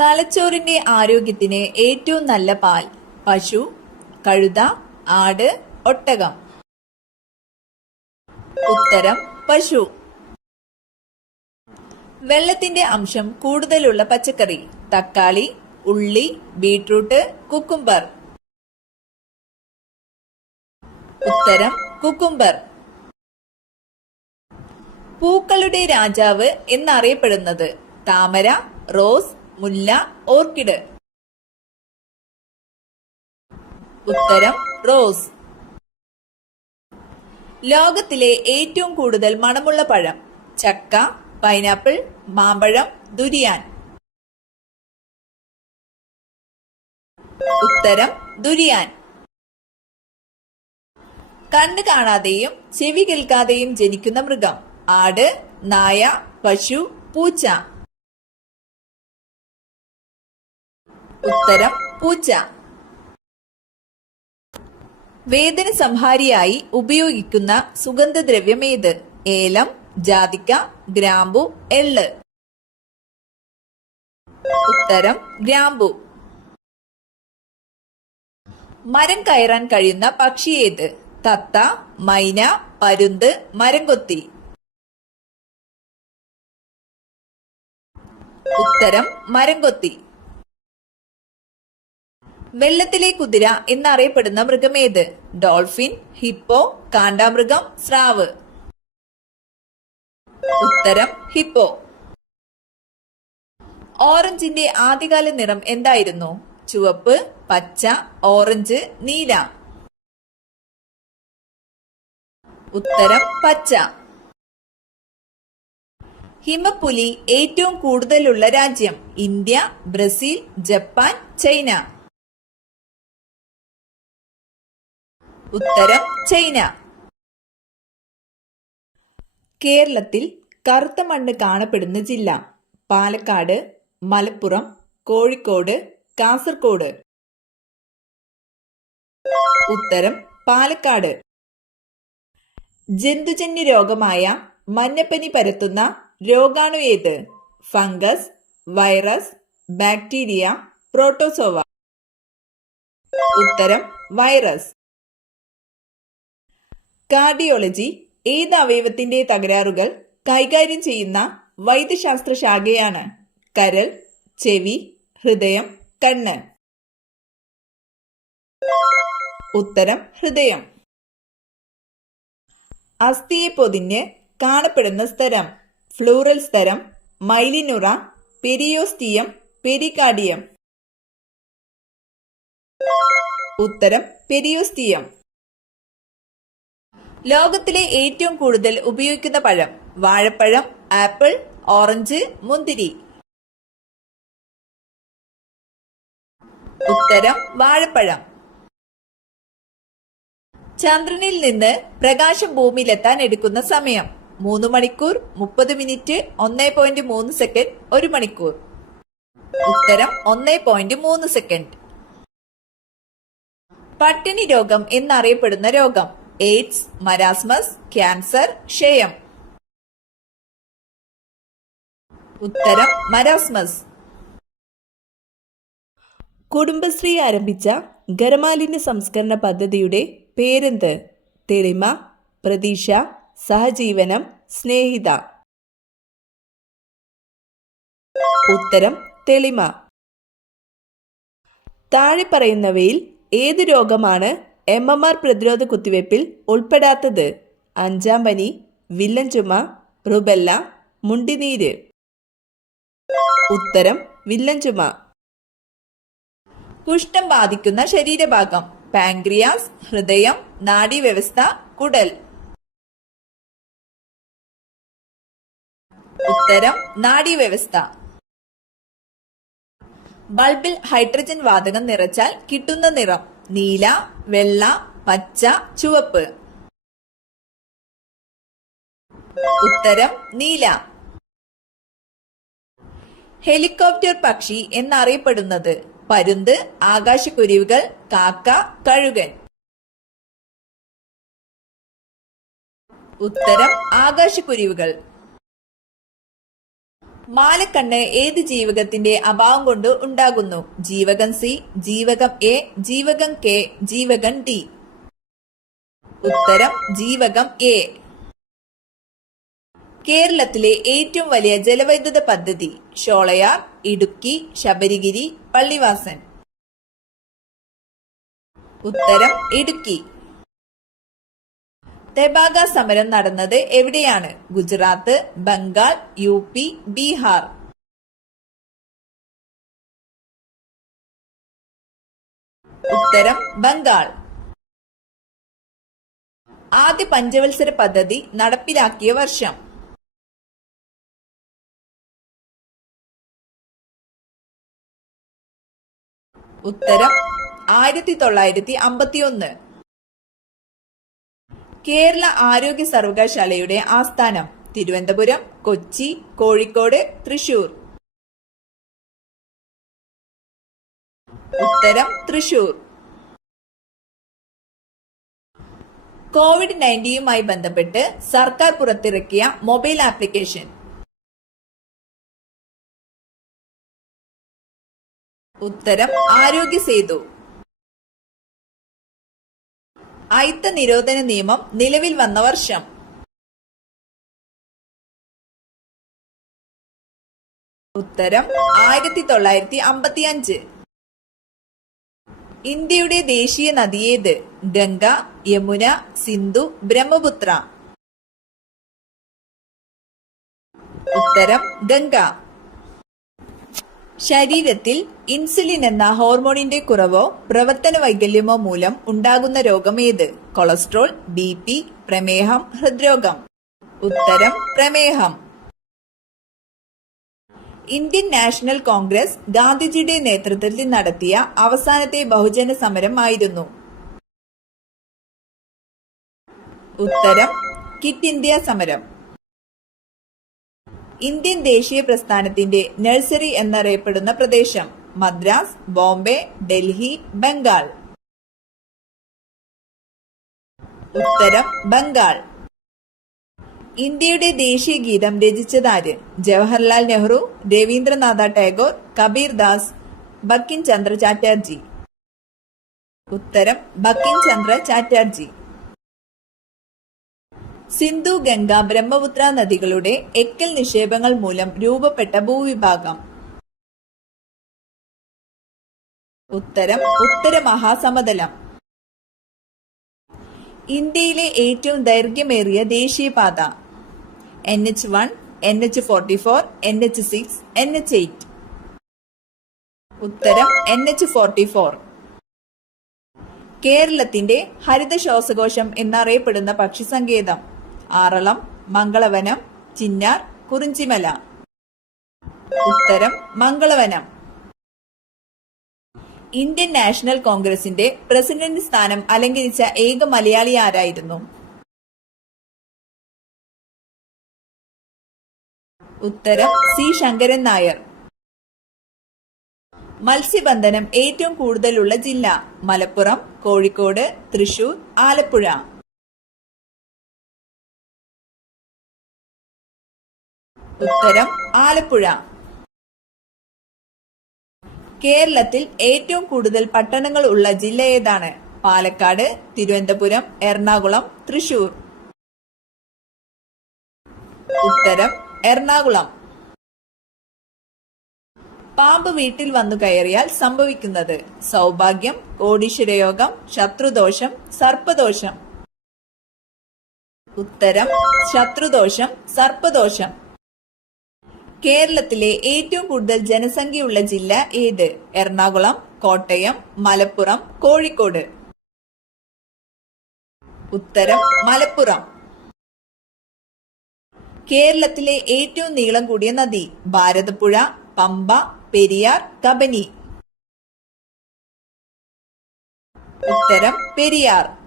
തലച്ചോറിന്റെ ആരോഗ്യത്തിന് ഏറ്റവും നല്ല പാൽ? പശു, കഴുത, ആട്, ഒട്ടകം? ഉത്തരം പശു. വെള്ളത്തിന്റെ അംശം കൂടുതലുള്ള പച്ചക്കറി? തക്കാളി, ഉള്ളി, ബീട്രൂട്ട്, കുക്കുംബർ? ഉത്തരം കുക്കുംബർ. പൂക്കളുടെ രാജാവ് എന്നറിയപ്പെടുന്നത്? താമര, റോസ്, മുല്ല, ഓർക്കിഡ്? ഉത്തരം റോസ്. ലോകത്തിലെ ഏറ്റവും കൂടുതൽ മണമുള്ള പഴം? ചക്ക, പൈനാപ്പിൾ, മാമ്പഴം, ദുരിയാൻ? ഉത്തരം ദുരിയാൻ. കണ്ണ് കാണാതെയും ചെവി കേൾക്കാതെയും ജനിക്കുന്ന മൃഗം? ആട്, നായ, പശു, പൂച്ച? ഉത്തരം പൂച്ച. വേദന സംഹാരിയായി ഉപയോഗിക്കുന്ന സുഗന്ധദ്രവ്യം ഏത്? ഏലം, ജാതിക്ക, ഗ്രാമ്പു, എള്ള്? ഉത്തരം ഗ്രാമ്പു. മരം കയറാൻ കഴിയുന്ന പക്ഷി ഏത്? തത്ത, മൈന, പരുന്ത്, മരംകൊത്തി? ഉത്തരം മരംകൊത്തി. വെള്ളത്തിലെ കുതിര എന്നറിയപ്പെടുന്ന മൃഗമേത്? ഡോൾഫിൻ, ഹിപ്പോ, കാണ്ടാമൃഗം, സ്രാവ്? ഉത്തരം ഹിപ്പോ. ഓറഞ്ചിന്റെ ആദ്യകാല നിറം എന്തായിരുന്നു? ചുവപ്പ്, പച്ച, ഓറഞ്ച്, നീല? ഉത്തരം പച്ച. ഹിമപ്പുലി ഏറ്റവും കൂടുതലുള്ള രാജ്യം? India, Brazil, Japan, China? ഉത്തരം ചൈന. കേരളത്തിൽ കറുത്ത മണ്ണ് കാണപ്പെടുന്ന ജില്ല? പാലക്കാട്, മലപ്പുറം, കോഴിക്കോട്, കാസർഗോഡ്? ഉത്തരം പാലക്കാട്. ജന്തുജന്യ രോഗമായ മഞ്ഞപ്പനി പരത്തുന്ന രോഗാണു ഏത്? Fungus, virus, bacteria, protozoa? ഉത്തരം വൈറസ്. കാർഡിയോളജി ഏത് അവയവത്തിന്റെ തകരാറുകൾ കൈകാര്യം ചെയ്യുന്ന വൈദ്യശാസ്ത്ര ശാഖയാണ്? കരൾ, ചെവി, ഹൃദയം, കണ്ണ്? ഉത്തരം ഹൃദയം. അസ്ഥിയെ പൊതിഞ്ഞ് കാണപ്പെടുന്ന സ്ഥലം? ഫ്ലൂറൽ സ്തരം, മൈലിനുറ, പെരിയോസ്റ്റിയം, പെരികാർഡിയം? ഉത്തരം പെരിയോസ്റ്റിയം. ലോകത്തിലെ ഏറ്റവും കൂടുതൽ ഉപയോഗിക്കുന്ന പഴം? വാഴപ്പഴം, ആപ്പിൾ, ഓറഞ്ച്, മുന്തിരി? ഉത്തരം വാഴപ്പഴം. ചന്ദ്രനിൽ നിന്ന് പ്രകാശം ഭൂമിയിലെത്താൻ എടുക്കുന്ന സമയം? 3 മണിക്കൂർ, 30 മിനിറ്റ്, 1.3 സെക്കൻഡ്, 1 മണിക്കൂർ? ഉത്തരം 1.3 സെക്കൻഡ്. പട്ടിണി രോഗം എന്നറിയപ്പെടുന്ന രോഗം? എയ്ഡ്സ്, മരാസ്മസ്, ക്യാൻസർ, ക്ഷയം? ഉത്തരം മരാസ്മസ്. കുടുംബശ്രീ ആരംഭിച്ച ഖരമാലിന്യ സംസ്കരണ പദ്ധതിയുടെ പേരെന്ത്? തെളിമ, പ്രതീക്ഷ, സഹജീവനം, സ്നേഹിത? ഉത്തരം തെളിമ. താഴെ പറയുന്നവയിൽ ഏത് രോഗമാണ് MMR പ്രതിരോധ കുത്തിവയ്പിൽ ഉൾപ്പെടാത്തത്? 5-ാം പനി, വില്ലൻ ചുമ, റുബെല്ല, മുണ്ടിനീര്? ഉത്തരം വില്ലൻ ചുമ. കുഷ്ഠം ബാധിക്കുന്ന ശരീരഭാഗം? പാൻക്രിയാസ്, ഹൃദയം, നാഡീവ്യവസ്ഥ, കുടൽ? ഉത്തരം നാഡീവ്യവസ്ഥ. ബൾബിൽ ഹൈഡ്രജൻ വാതകം നിറച്ചാൽ കിട്ടുന്ന നിറം? നീല, വെള്ള, പച്ച, ചുവപ്പ്? ഉത്തരം നീല. ഹെലികോപ്റ്റർ പക്ഷി എന്നറിയപ്പെടുന്നത്? പരുന്ത്, ആകാശക്കുരുവികൾ, കാക്ക, കഴുകൻ? ഉത്തരം ആകാശക്കുരുവികൾ. മാലക്കണ്ണ് ഏത് ജീവകത്തിന്റെ അഭാവം കൊണ്ട് ഉണ്ടാകുന്നു? ജീവകം സി, ജീവകം എ, ജീവകം കെ, ജീവകം ഡി. ഉത്തരം ജീവകം എ. കേരളത്തിലെ ഏറ്റവും വലിയ ജലവൈദ്യുത പദ്ധതി? ഷോളയാർ, ഇടുക്കി, ശബരിഗിരി, പള്ളിവാസൻ. ഉത്തരം ഇടുക്കി. തെബാഗ സമരം നടന്നത് എവിടെയാണ്? ഗുജറാത്ത്, ബംഗാൾ, UP, ബീഹാർ. ഉത്തരം ബംഗാൾ. ആദ്യ പഞ്ചവത്സര പദ്ധതി നടപ്പിലാക്കിയ വർഷം? ഉത്തരം 1951. കേരള ആരോഗ്യ സർവകലാശാലയുടെ ആസ്ഥാനം? തിരുവനന്തപുരം, കൊച്ചി, കോഴിക്കോട്, തൃശൂർ. ഉത്തരം തൃശൂർ. COVID-19യുമായി ബന്ധപ്പെട്ട് സർക്കാർ പുറത്തിറക്കിയ മൊബൈൽ ആപ്ലിക്കേഷൻ? ഉത്തരം ആരോഗ്യ സേതു. അയിത്ത നിരോധന നിയമം നിലവിൽ വന്ന വർഷം? ഉത്തരം 1955. ഇന്ത്യയുടെ ദേശീയ നദി ഏത്? ഗംഗ, യമുന, സിന്ധു, ബ്രഹ്മപുത്ര. ഉത്തരം ഗംഗ. ശരീരത്തിൽ ഇൻസുലിൻ എന്ന ഹോർമോണിന്റെ കുറവോ പ്രവർത്തന വൈകല്യമോ മൂലം ഉണ്ടാകുന്ന രോഗം ഏത്? കൊളസ്ട്രോൾ, BP, പ്രമേഹം, ഹൃദ്രോഗം. ഉത്തരം പ്രമേഹം. ഇന്ത്യൻ നാഷണൽ കോൺഗ്രസ് ഗാന്ധിജിയുടെ നേതൃത്വത്തിൽ നടത്തിയ അവസാനത്തെ ബഹുജന സമരം ആയിരുന്നു? ഉത്തരം ക്വിറ്റ് ഇന്ത്യ സമരം. ഇന്ത്യൻ ദേശീയ പ്രസ്ഥാനത്തിന്റെ നഴ്സറി എന്നറിയപ്പെടുന്ന പ്രദേശം? മദ്രാസ്, ബോംബെ, ഡൽഹി, ബംഗാൾ. ഉത്തരം ബംഗാൾ. ഇന്ത്യയുടെ ദേശീയ ഗീതം രചിച്ചതാര്? ജവഹർലാൽ നെഹ്റു, രവീന്ദ്രനാഥ ടാഗോർ, കബീർ ദാസ്, ബങ്കിം ചന്ദ്ര ചാറ്റർജി. ഉത്തരം ബങ്കിം ചന്ദ്ര ചാറ്റർജി. സിന്ധു, ഗംഗ, ബ്രഹ്മപുത്ര നദികളുടെ എക്കൽ നിക്ഷേപങ്ങൾ മൂലം രൂപപ്പെട്ട ഭൂവിഭാഗം? ഉത്തരം ഉത്തര മഹാസമതലം. ഇന്ത്യയിലെ ഏറ്റവും ദൈർഘ്യമേറിയ ദേശീയപാത? NH1, NH44, NH6, NH8. ഉത്തരം NH44. കേരളത്തിന്റെ ഹരിത ശ്വാസകോശം എന്നറിയപ്പെടുന്ന പക്ഷി സങ്കേതം? ആറളം, മംഗളവനം, ചിന്നാർ, കുറിഞ്ചിമല. ഉത്തരം മംഗളവനം. ഇന്ത്യൻ നാഷണൽ കോൺഗ്രസിന്റെ പ്രസിഡന്റ് സ്ഥാനം അലങ്കരിച്ച ഏക മലയാളി ആരായിരുന്നു? ഉത്തരം C. ശങ്കരൻ നായർ. മത്സ്യബന്ധനം ഏറ്റവും കൂടുതലുള്ള ജില്ല? മലപ്പുറം, കോഴിക്കോട്, തൃശൂർ, ആലപ്പുഴ. ഉത്തരം ആലപ്പുഴ. കേരളത്തിൽ ഏറ്റവും കൂടുതൽ പട്ടണങ്ങൾ ഉള്ള ജില്ല ഏതാണ്? പാലക്കാട്, തിരുവനന്തപുരം, എറണാകുളം, തൃശൂർ. ഉത്തരം എറണാകുളം. പാമ്പ് വീട്ടിൽ വന്നു കയറിയാൽ സംഭവിക്കുന്നത്? സൗഭാഗ്യം, കോടീശ്വരയോഗം, ശത്രുദോഷം, സർപ്പദോഷം. ഉത്തരം ശത്രുദോഷം, സർപ്പദോഷം. കേരളത്തിലെ ഏറ്റവും കൂടുതൽ ജനസംഖ്യയുള്ള ജില്ല ഏത്? എറണാകുളം, കോട്ടയം, മലപ്പുറം, കോഴിക്കോട്. ഉത്തരം മലപ്പുറം. കേരളത്തിലെ ഏറ്റവും നീളം കൂടിയ നദി? ഭാരതപ്പുഴ, പമ്പ, പെരിയാർ, കബനി. ഉത്തരം പെരിയാർ.